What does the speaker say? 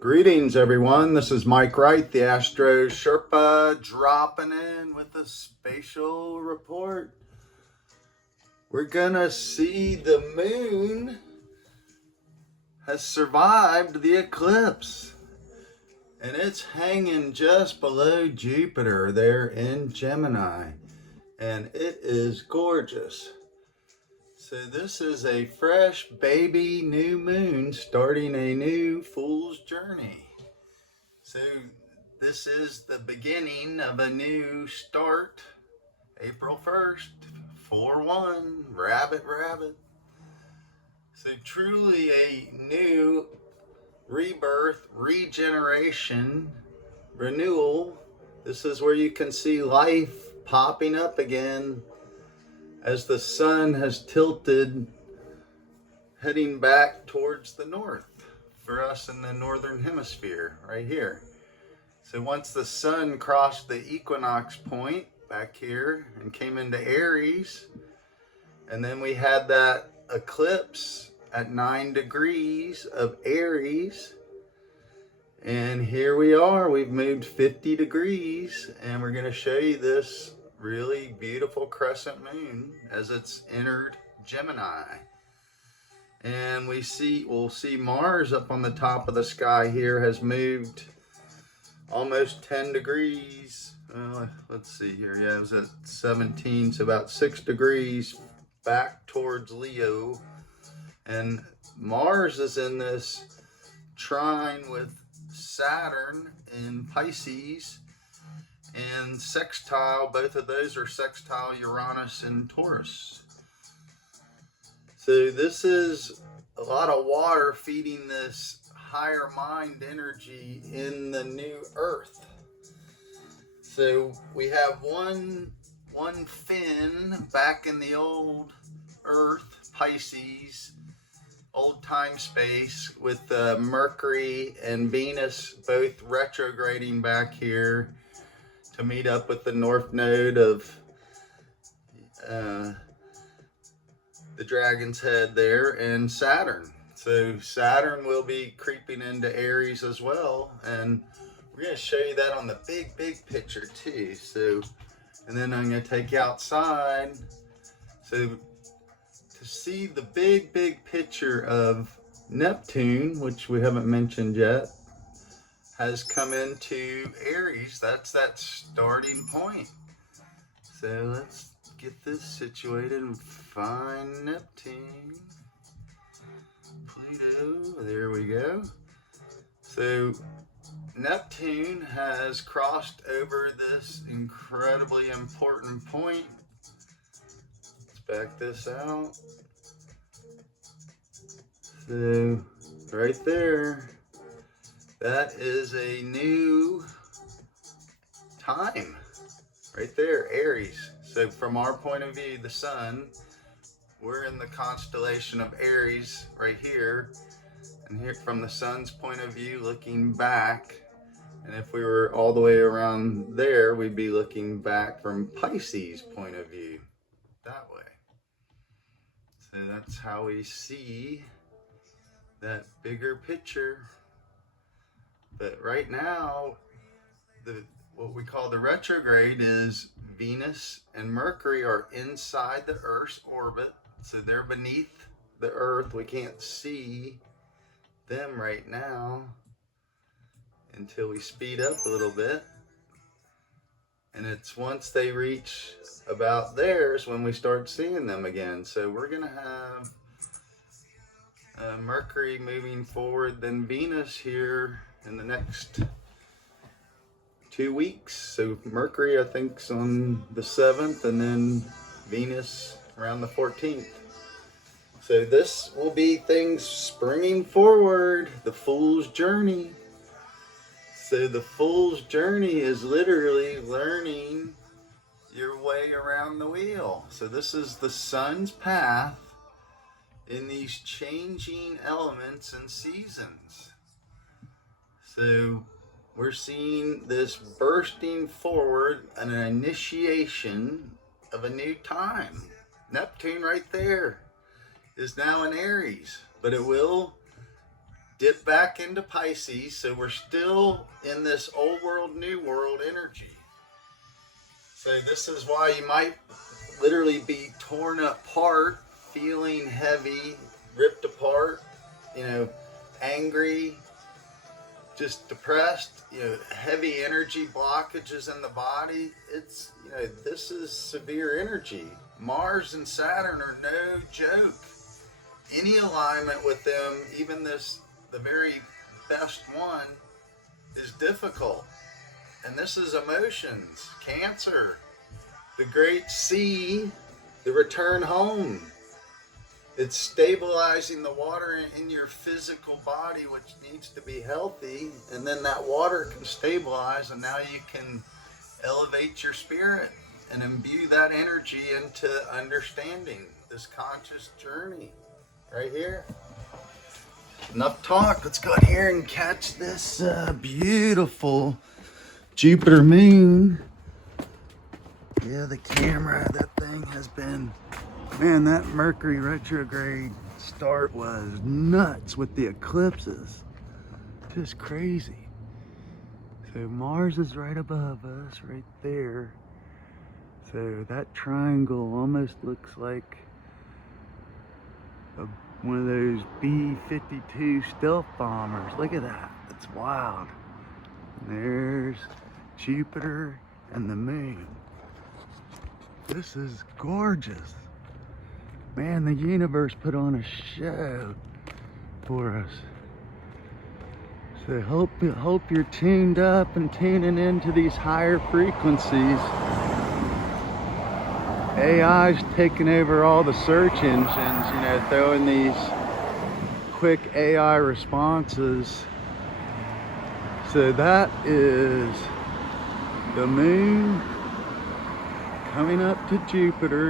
Greetings, everyone. This is Mike Wright, the Astro Sherpa, dropping in with a spatial report. We're gonna see the moon has survived the eclipse, and it's hanging just below Jupiter there in Gemini, and it is gorgeous. So this is a fresh baby new moon starting a new fool's journey. So this is the beginning of a new start, April 1st, 4-1, rabbit, rabbit. So truly a new rebirth, regeneration, renewal. This is where you can see life popping up again as the sun has tilted, heading back towards the north for us in the northern hemisphere right here. So once the sun crossed the equinox point back here and came into Aries, and then we had that eclipse at 9 degrees of Aries, and here we are, we've moved 50 degrees, and we're going to show you this really beautiful crescent moon as it's entered Gemini. And we'll see Mars up on the top of the sky here has moved almost 10 degrees. Let's see here. Yeah, it was at 17, so about 6 degrees back towards Leo. And Mars is in this trine with Saturn in Pisces and sextile. Both of those are sextile Uranus and Taurus. So this is a lot of water feeding this higher mind energy in the new earth. So we have one fin back in the old earth, Pisces, old time space, with Mercury and Venus both retrograding back here to meet up with the north node of the Dragon's Head there, and Saturn. So Saturn will be creeping into Aries as well, and we're going to show you that on the big picture too. So, and then I'm going to take you outside. So to see the big picture of Neptune, which we haven't mentioned yet, has come into Aries. That's that starting point. So let's get this situated and find Neptune. Pluto, there we go. So Neptune has crossed over this incredibly important point. Let's back this out. So right there, that is a new time right there, Aries. So from our point of view, the sun, we're in the constellation of Aries right here, and here from the sun's point of view looking back, and if we were all the way around there, we'd be looking back from Pisces point of view that way. So that's how we see that bigger picture. But right now, what we call the retrograde is Venus and Mercury are inside the Earth's orbit. So they're beneath the Earth. We can't see them right now until we speed up a little bit. And it's once they reach about theirs when we start seeing them again. So we're going to have Mercury moving forward, then Venus here in the next 2 weeks. So Mercury, I think, is on the 7th, and then Venus around the 14th. So this will be things springing forward, the fool's journey. So the fool's journey is literally learning your way around the wheel. So this is the sun's path in these changing elements and seasons. So we're seeing this bursting forward, an initiation of a new time. Neptune right there is now in Aries, but it will dip back into Pisces. So we're still in this old world, new world energy. So this is why you might literally be torn apart, feeling heavy, ripped apart, you know, angry, just depressed, you know, heavy energy blockages in the body. It's, you know, this is severe energy. Mars and Saturn are no joke. Any alignment with them, even this, the very best one, is difficult. And this is emotions, Cancer, the great C, the return home. It's stabilizing the water in your physical body, which needs to be healthy. And then that water can stabilize, and now you can elevate your spirit and imbue that energy into understanding this conscious journey right here. Enough talk. Let's go out here and catch this beautiful Jupiter moon. Yeah, the camera, that thing has been, man, that Mercury retrograde start was nuts with the eclipses. Just crazy. So Mars is right above us, right there. So that triangle almost looks like one of those B-52 stealth bombers. Look at that. It's wild. And there's Jupiter and the moon. This is gorgeous. Man, the universe put on a show for us. So hope you're tuned up and tuning into these higher frequencies. AI's taking over all the search engines, you know, throwing these quick AI responses. So that is the moon coming up to Jupiter.